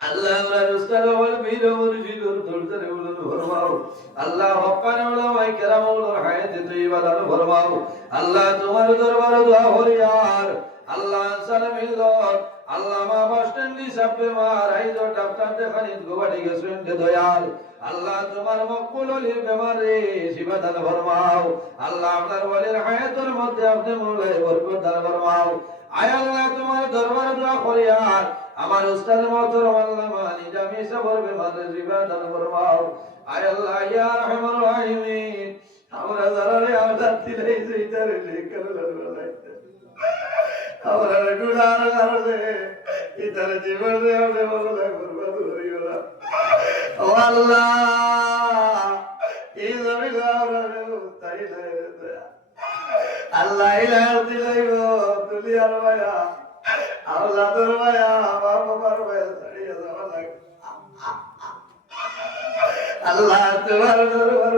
আল্লাহ আমরা রুস্তার ওয়াল বীর মুর্শিদুর দরজারে উলুন ফরমাও আল্লাহ হক্কানে উলামায়ে কেরামুল হায়াতে তৈয়বা দান ফরমাও আল্লাহ তোমার দরবারে দোয়া ফরিয়াদ আল্লাহ সালামিল্লাহ আল্লাহ মা বাস স্ট্যান্ডি সাপে মার আইজো ডাক্তার দেখানি গোবাড়ি গেছেন দে দয়াল আল্লাহ তোমার মকবুল ওলি বেমারে শিফা দান ফরমাও আল্লাহ আপনার ওয়ালির হায়াতের মধ্যে আপনি মৌলায়ে বরকত দান ফরমাও আয় আল্লাহ তোমার দরবারে দোয়া ফরিয়াদ আমার উস্তাদ মোহতরম আল্লামা নিজামী সাবর বেমারে শিফা দান ফরমাও আয় আল্লাহ ইয়া রহমান রহিমিন আমরা যারা আওতার দিলাই সেইটারে লেখার লাগাইতে আমরা গুনার কারণে ইতার জীবনে আমরা বলা বরবাদ হইও না ও আল্লাহ এই জমিন আমরা তাই নাই আল্লাহ ইলাহ দিলাইব দুনিয়ার মায়া আল্লাহ তোর মায়া বাবার মায়া ছাড়িয়ে যাওয়া লাগে আল্লাহ তোমার দরবার